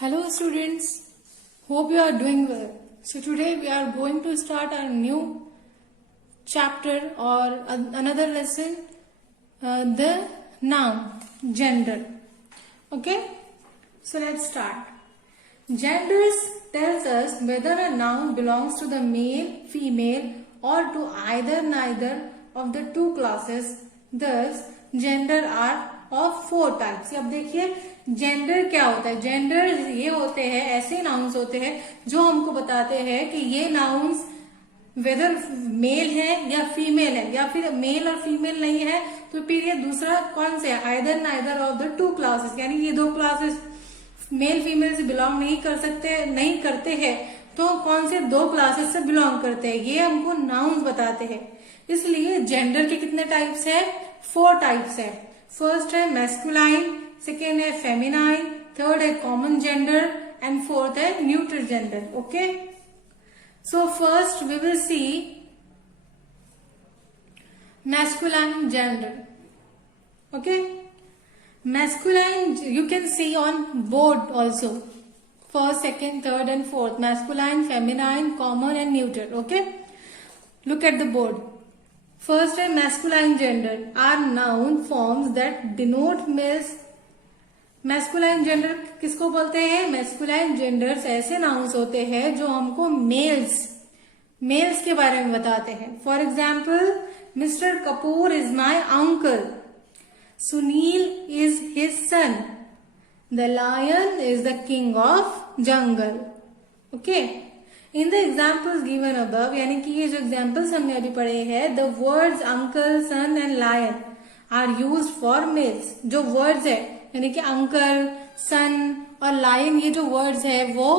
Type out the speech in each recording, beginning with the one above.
Hello students, hope you are doing well. So today we are going to start our new chapter or another lesson, the noun, gender. Okay, so let's start. Genders tells us whether a noun belongs to the male, female or to neither of the two classes. Thus, gender are of four types. अब देखिए gender क्या होता है. Gender ये होते हैं, ऐसे nouns होते हैं जो हमको बताते हैं कि ये नाउन्स वेदर मेल है या फीमेल है, या फिर मेल और फीमेल नहीं है तो फिर ये दूसरा कौन से है, either neither of the two classes, यानी ये दो क्लासेस मेल फीमेल से बिलोंग नहीं करते हैं तो कौन से दो क्लासेस से बिलोंग करते हैं, ये हमको नाउन्स बताते हैं. इसलिए जेंडर के कितने टाइप्स है, फोर टाइप्स है. फर्स्ट है मैस्कुलाइन, सेकेंड है फेमिनाइन, थर्ड है कॉमन जेंडर एंड फोर्थ है neutral gender. Okay, so first we will see masculine gender. Okay, masculine you can see on board also, first, second, third and fourth, masculine, feminine, common and neutral. Okay, look at the board. First है masculine gender are noun forms that denote males. masculine gender किसको बोलते हैं, masculine genders ऐसे nouns होते हैं जो हमको mails के बारे में बताते हैं. For example, mister Kapoor is my uncle, Sunil is his son, the lion is the king of jungle. Okay, in the examples given above, यानी कि ये जो examples हमने अभी पढ़े हैं, the words uncle, son and lion are used for males. जो words है यानी कि uncle, son और lion, ये जो words है वो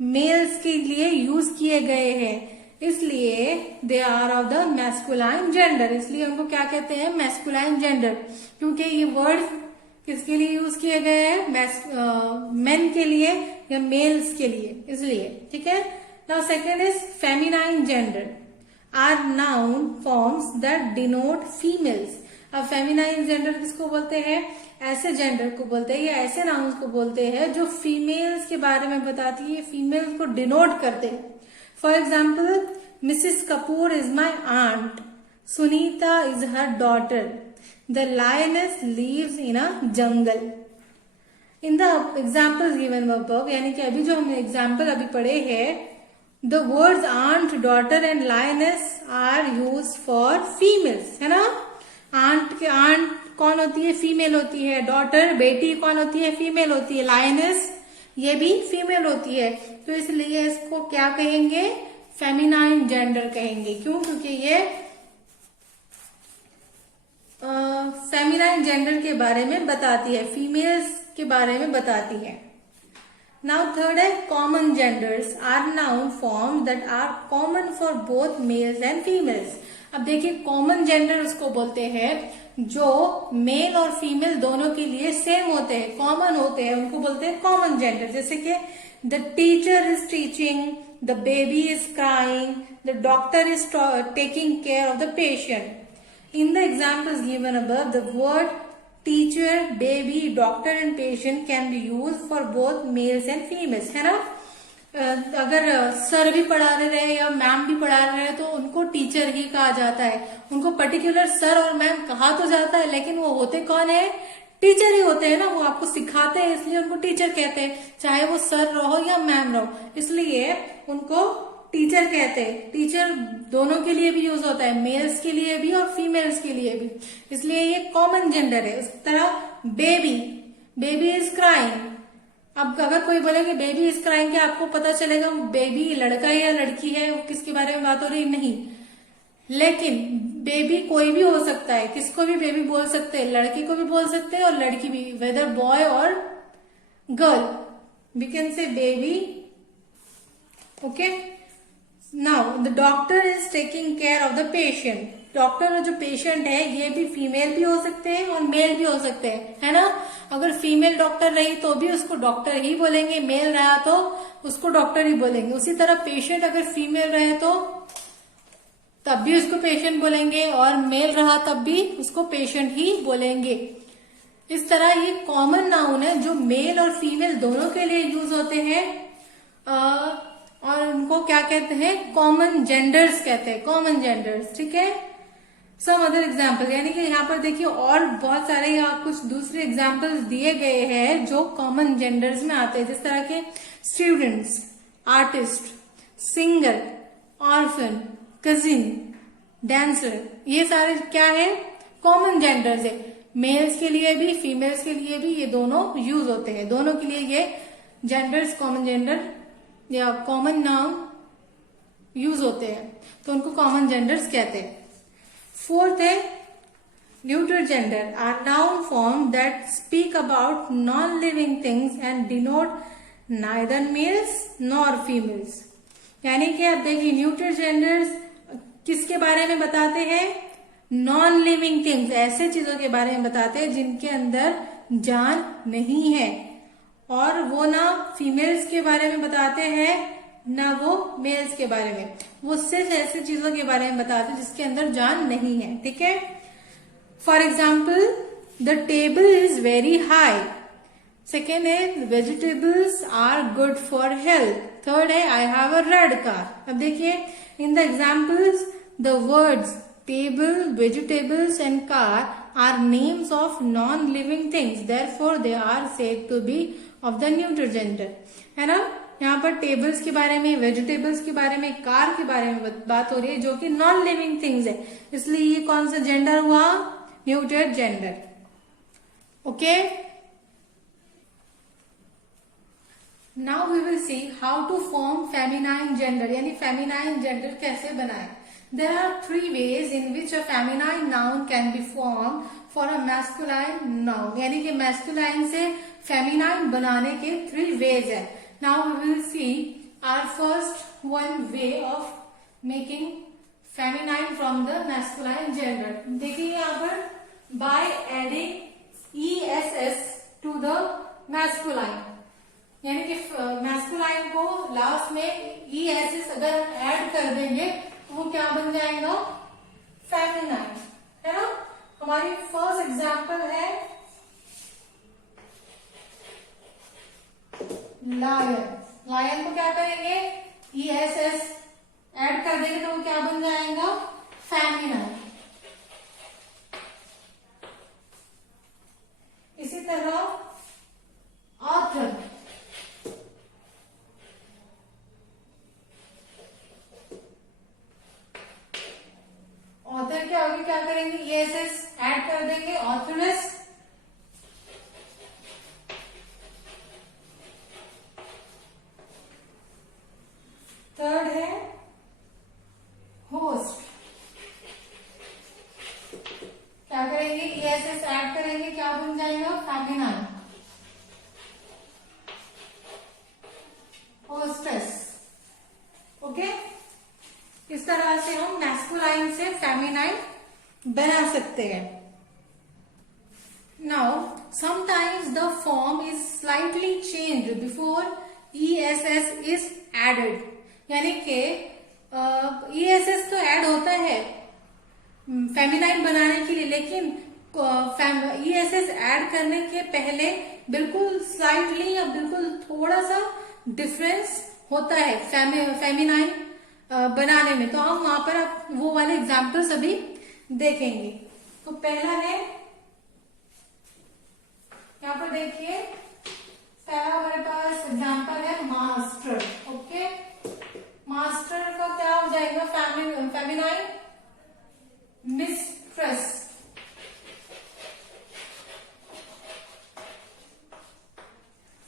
males के लिए यूज किए गए हैं, इसलिए they are of the masculine gender. इसलिए उनको क्या कहते हैं, मैस्कुलाइन जेंडर, क्योंकि ये वर्ड किसके लिए यूज किए गए हैं, मेन के लिए या मेल्स के लिए, इसलिए. ठीक है. Now second is feminine gender are noun forms that denote females. अब फेमिनाइन जेंडर किसको बोलते हैं, ऐसे जेंडर को बोलते हैं या ऐसे नाउन्स को बोलते हैं जो फीमेल्स के बारे में बताती है, फीमेल्स को डिनोट करते हैं. For example, Mrs. Kapoor is my aunt. Sunita is her daughter. The lioness lives in a jungle. In the examples given above, यानी कि अभी जो हमने एग्जाम्पल अभी पढ़े हैं, the words aunt, daughter and lioness are used for females, है ना. aunt कौन होती है, फीमेल होती है. daughter बेटी कौन होती है, फीमेल होती है. lioness ये भी फीमेल होती है, तो इसलिए इसको क्या कहेंगे, फेमिनाइन जेंडर कहेंगे. क्यों, क्योंकि ये फेमिनाइन जेंडर के बारे में बताती है, फीमेल्स के बारे में बताती है. नाउ थर्ड है common genders are noun form that are common for both males and females. अब देखिए कॉमन जेंडर उसको बोलते हैं जो मेल और फीमेल दोनों के लिए सेम होते हैं, कॉमन होते हैं, उनको बोलते हैं कॉमन जेंडर. जैसे कि the teacher is teaching, the baby is crying, the doctor is taking care of the patient. In the examples given above, the word teacher, baby, doctor and patient can be use for both males and females, है ना. अगर sir भी पढ़ा रहे या ma'am भी पढ़ा रहे तो उनको टीचर ही कहा जाता है. उनको पर्टिकुलर सर और मैम कहा तो जाता है, लेकिन वो होते कौन है, टीचर ही होते हैं ना. वो आपको सिखाते हैं इसलिए उनको टीचर कहते हैं, चाहे वो सर रहो या मैम रहो, इसलिए उनको टीचर कहते हैं. टीचर दोनों के लिए भी यूज होता है, मेल्स के लिए भी और फीमेल्स के लिए भी, इसलिए ये कॉमन जेंडर है. उस तरह बेबी इज क्राइंग. अब अगर कोई बोले कि बेबी इज क्राइंग, क्या आपको पता चलेगा बेबी लड़का है या लड़की है, किसके बारे में बात हो रही, नहीं. लेकिन बेबी कोई भी हो सकता है, किसको भी बेबी बोल सकते हैं, लड़की को भी बोल सकते हैं और लड़की भी, वेदर बॉय और girl, we can say baby. Okay, now the doctor is taking care of the patient. Doctor और जो पेशेंट है ये भी फीमेल भी हो सकते हैं और मेल भी हो सकते हैं, है ना. अगर फीमेल डॉक्टर रही तो भी उसको डॉक्टर ही बोलेंगे, मेल रहा तो उसको डॉक्टर ही बोलेंगे. उसी तरह पेशेंट अगर फीमेल रहे तो तब भी उसको पेशेंट बोलेंगे और मेल रहा तब भी उसको पेशेंट ही बोलेंगे. इस तरह ये कॉमन नाउन है जो मेल और फीमेल दोनों के लिए यूज होते हैं, और उनको क्या कहते हैं, कॉमन जेंडर्स कहते हैं, कॉमन जेंडर्स। ठीक है। सम अदर एग्जाम्पल, यानी कि यहाँ पर देखिए और बहुत सारे या कुछ दूसरे एग्जाम्पल्स दिए गए हैं जो कॉमन जेंडर्स में आते हैं, जिस तरह के students, artist, singer, orphan, cousin, dancer, ये सारे क्या है, कॉमन जेंडर्स है। मेल्स के लिए भी फीमेल्स के लिए भी ये दोनों यूज होते हैं, दोनों के लिए ये जेंडर्स, कॉमन जेंडर या कॉमन नाउन यूज होते हैं, तो उनको कॉमन जेंडर्स कहते हैं। फोर्थ है neutral gender are noun form that speak about non living things and denote neither males nor females. यानी कि आप देखिए न्यूट्रल जेंडर्स किसके बारे में बताते हैं, नॉन लिविंग थिंग्स, ऐसे चीजों के बारे में बताते हैं जिनके अंदर जान नहीं है, और वो ना फीमेल्स के बारे में बताते हैं ना वो मेल्स के बारे में, वो सिर्फ ऐसी चीजों के बारे में बताते हैं जिसके अंदर जान नहीं है। ठीक है। For example the table is very high. Second है vegetables are good for health. Third है I have a red car. अब देखिए in the examples the words table, vegetables and car are names of non-living things, therefore they are said to be of the neutral gender। है ना। यहाँ पर tables के बारे में, वेजिटेबल्स के बारे में, कार के बारे में बात हो रही है जो कि नॉन लिविंग थिंग्स है, इसलिए ये कौन सा जेंडर हुआ, neutral gender. Okay. Now we will see how to form feminine gender, यानी फेमिनाइन जेंडर कैसे बनाए। There are three ways in which a feminine noun can be formed for a masculine noun, यानी कि masculine से feminine बनाने के 3 ways है। Now we will see our first one way of making feminine from the masculine gender। देखिए यहाँ पर by adding ess to the masculine, यानी कि masculine को लास्ट में ess अगर हम ऐड कर देंगे वो क्या बन जाएगा, फेमिनाइन। है ना। हमारी फर्स्ट एग्जांपल है लायन। लायन को क्या करेंगे, ess ऐड कर देंगे तो वो क्या बन जाएगा, फेमिनाइन। इसी तरह ऑथर, ऑथर के आगे क्या करेंगे, ess ऐड कर देंगे, ऑथरस। थर्ड है होस्ट, क्या करेंगे, ess ऐड करेंगे, क्या बन जाएगा, फेमिनाइन, होस्टेस। ओके। इस तरह से हम मैस्कुलाइन से फेमिनाइन बना सकते हैं। Now sometimes the form is slightly changed before ess is added, यानी कि ess तो ऐड होता है फेमिनाइन बनाने के लिए, लेकिन ess ऐड करने के पहले बिल्कुल स्लाइटली या बिल्कुल थोड़ा सा डिफरेंस होता है फेमिनाइन बनाने में। तो हम वहां पर आप वो वाले एग्जाम्पल्स अभी देखेंगे। तो पहला है, यहाँ पर देखिए पहला हमारे पास एग्जाम्पल है मास्टर। ओके। मास्टर का क्या हो जाएगा, फेमिनाइन, मिस्ट्रेस।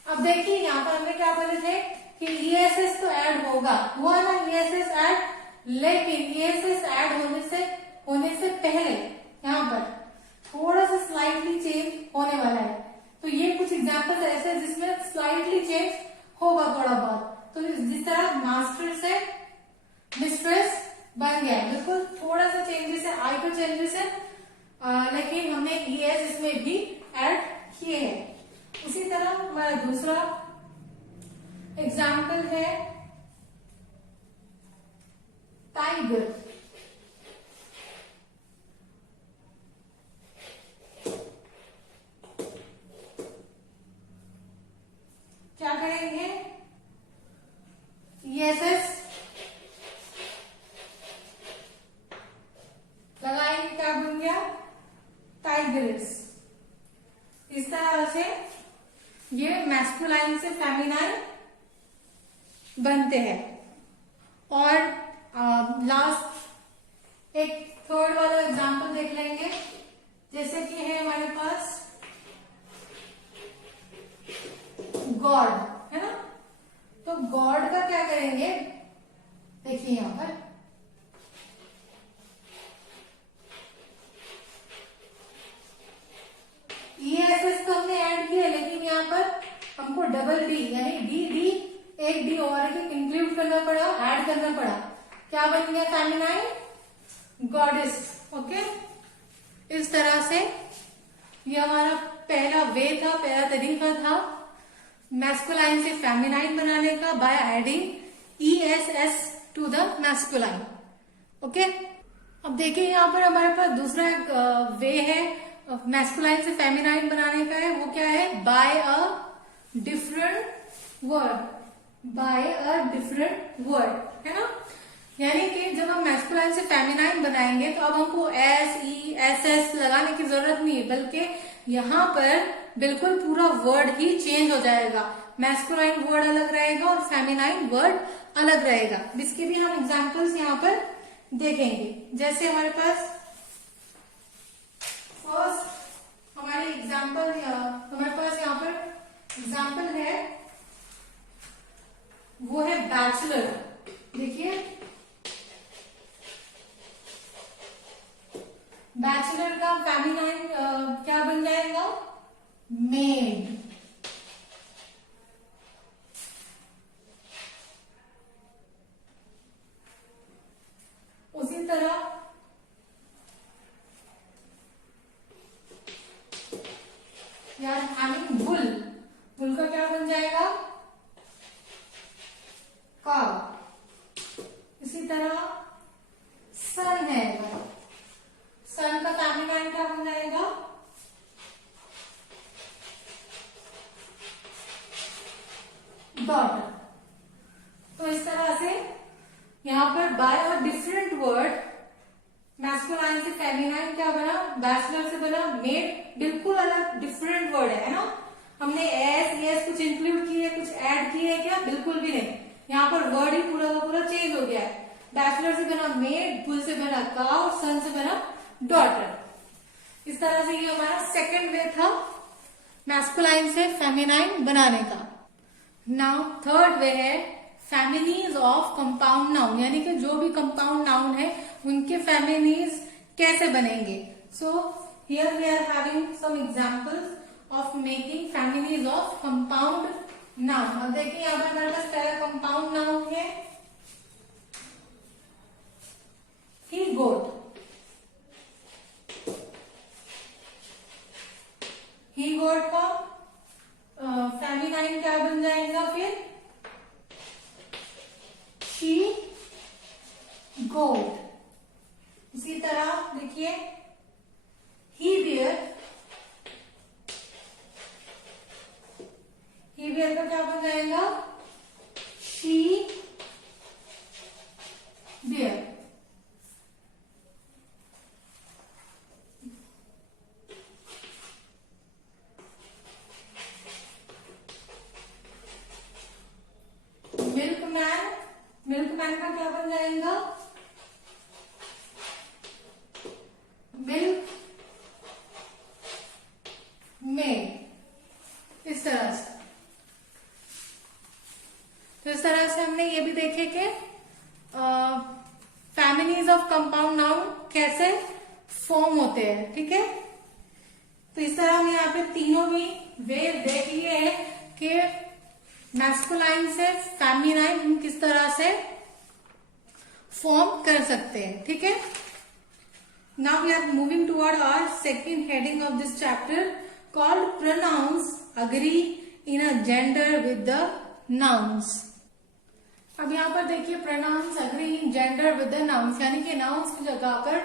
अब देखिए यहाँ पर हमने क्या बोले थे कि ess तो ऐड होगा, हुआ ना ess ऐड, लेकिन ess ऐड होने से पहले यहाँ पर थोड़ा सा स्लाइटली चेंज होने वाला है। तो ये कुछ एग्जांपल्स ऐसे हैं जिसमें स्लाइटली चेंज होगा थोड़ा बहुत। तो जिस तरह मास्टर से मिस्ट्रेस बन गया, बिल्कुल थोड़ा सा चेंजेस है, आई पर चेंजेस है, लेकिन हमने es इसमें भी ऐड किए हैं। उसी तरह हमारा दूसरा एग्जाम्पल है टाइगर। ये मैस्कुलाइन से फेमिनाइन बनते हैं। और लास्ट एक थर्ड वाला एग्जांपल देख लेंगे, जैसे कि है हमारे पास गॉड, है ना। तो गॉड का क्या करेंगे, देखिए यहां पर ESS तो हमने ऐड किया, लेकिन यहाँ पर हमको डबल डी यानी डी डी एक डी और एक इंक्लूड करना पड़ा, ऐड करना पड़ा। क्या बन गया, फेमिनाइन गॉडेस। ओके, इस तरह से ये हमारा पहला वे था, पहला तरीका था मैस्कुलाइन से फेमिनाइन बनाने का by adding ESS to the masculine. Okay, अब देखिए यहाँ पर हमारे पास दूसरा एक वे है मैस्कुलाइन से फेमिनाइन बनाने का है। वो क्या है, by a different word, by a different word, है ना। यानी कि जब हम मैस्कुलाइन से फेमिनाइन बनाएंगे तो अब हमको SESS लगाने की जरूरत नहीं है, बल्कि यहाँ पर बिल्कुल पूरा वर्ड ही चेंज हो जाएगा। मैस्कुलाइन वर्ड अलग रहेगा और फेमिनाइन वर्ड अलग रहेगा। जिसके भी हम एग्जांपल्स यहाँ पर देखेंगे। जैसे हमारे पास फर्स्ट हमारी एग्जांपल, हमारे पास यहाँ पर एग्जांपल है, वो है बैचलर। देखिए बैचलर का फेमिनाइन क्या बन जाएगा, मेड। उसी तरह यार हैविंग बुल, बुल का क्या बन जाएगा, काव। इसी तरह सन है, सन का फेमिनाइन क्या बन जाएगा, डॉटर। तो इस तरह से यहाँ पर by a different word masculine से फेमिनाइन क्या बना, बैचलर से बना मेड। बिल्कुल अलग डिफरेंट वर्ड है ना। हमने एस कुछ इंक्लूड किए, कुछ ऐड किए क्या, बिल्कुल भी नहीं। यहाँ पर वर्ड ही पूरा का पूरा चेंज हो गया है। बैचलर से बना मेड, बुल से बना काउ, सन से बना डॉटर। इस तरह से ये हमारा सेकेंड वे था मैस्कुलाइन से फेमिनाइन बनाने का। नाउ थर्ड वे है फैमिलीज ऑफ कंपाउंड नाउन, यानी कि जो भी कंपाउंड नाउन है उनके फैमिलीज कैसे बनेंगे। So here we are having some examples of making families of compound noun. अब देखिए यहाँ पर हमारे पास पहला कंपाउंड नाउन है ही गोट। ही गोट का फेमिनाइन क्या बन जाएगा फिर, शी गोट। इसी तरह देखिए ही बियर, ही बियर का क्या बन जाएगा, शी बियर। मिल्कमैन, मिल्कमैन का क्या बन जाएगा, मिल्क मेड। इस तरह से, तो इस तरह से हमने ये भी देखे कि फैमिलीज ऑफ कंपाउंड नाउन कैसे फॉर्म होते हैं। ठीक है, तो इस तरह हम यहाँ पे तीनों भी वे देख लिए हैं कि मैस्कुलाइन से फेमिनाइन हम किस तरह से फॉर्म कर सकते हैं। ठीक है, now we are moving toward our second heading of this chapter called pronouns agree in a gender with the nouns. अब यहाँ पर देखिए pronouns agree in gender with the nouns, यानी कि नाउन्स की जगह पर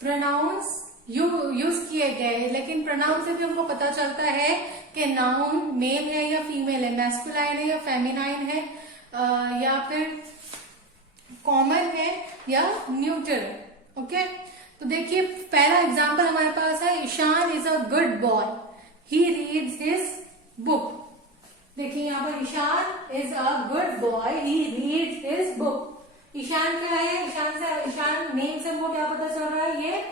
प्रोनाउंस यूज किए गए। लेकिन प्रोनाउन से भी हमको पता चलता है कि नाउन मेल है या फीमेल है, मैस्कुलाइन है या फेमिनाइन है, या फिर कॉमन है या न्यूट्रल है। ओके, तो देखिए पहला एग्जांपल हमारे पास है Ishaan is a good boy, he reads his book. देखिए यहाँ पर Ishaan is a good boy, he reads his book. Ishaan क्या है, ईशान नेम से हमको क्या पता चल रहा है, ये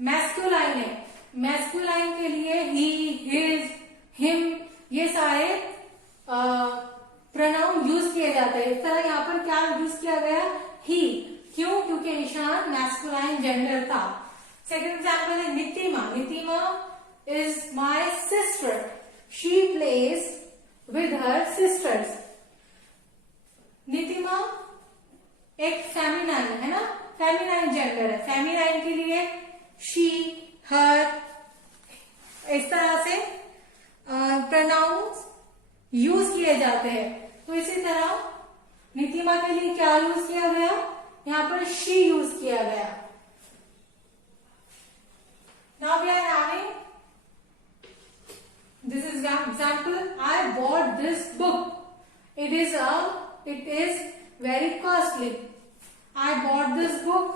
मैस्कुलाइन है। मैस्कुलाइन के लिए ही, हिज, हिम, ये सारे प्रोनाउन यूज किए जाते हैं। इस तरह यहाँ पर क्या यूज किया गया, ही। क्यों, क्योंकि ईशान मैस्कुलाइन जेंडर था। सेकंड एग्जाम्पल है Nitima. Nitima is my sister, she plays with her sisters. Nitima एक फेमिनाइन है ना, फेमिनाइन जेंडर है। फेमिनाइन के लिए शी, हर, इस तरह से प्रोनाउंस यूज किए जाते हैं। तो इसी तरह नितिमा के लिए क्या यूज किया गया, यहाँ पर शी यूज किया गया। Now we are having this is example, I bought this book, it is very costly. I bought this book,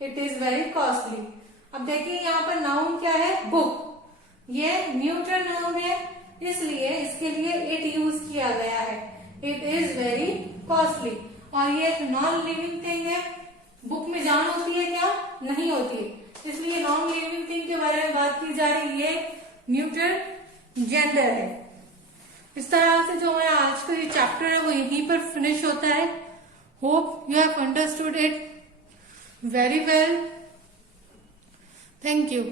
it is very costly. अब देखिए यहाँ पर नाउन क्या है, बुक। ये न्यूट्रल नाउन है, इसलिए इसके लिए इट यूज किया गया है। It is very costly. और ये एक नॉन लिविंग थिंग है। बुक में जान होती है क्या, नहीं होती है, इसलिए नॉन लिविंग थिंग के बारे में बात की जा रही है, न्यूट्रल जेंडर है। इस तरह से जो हमारा आज का ये चैप्टर है वो यहीं पर फिनिश होता है। Hope you have understood it very well. Thank you.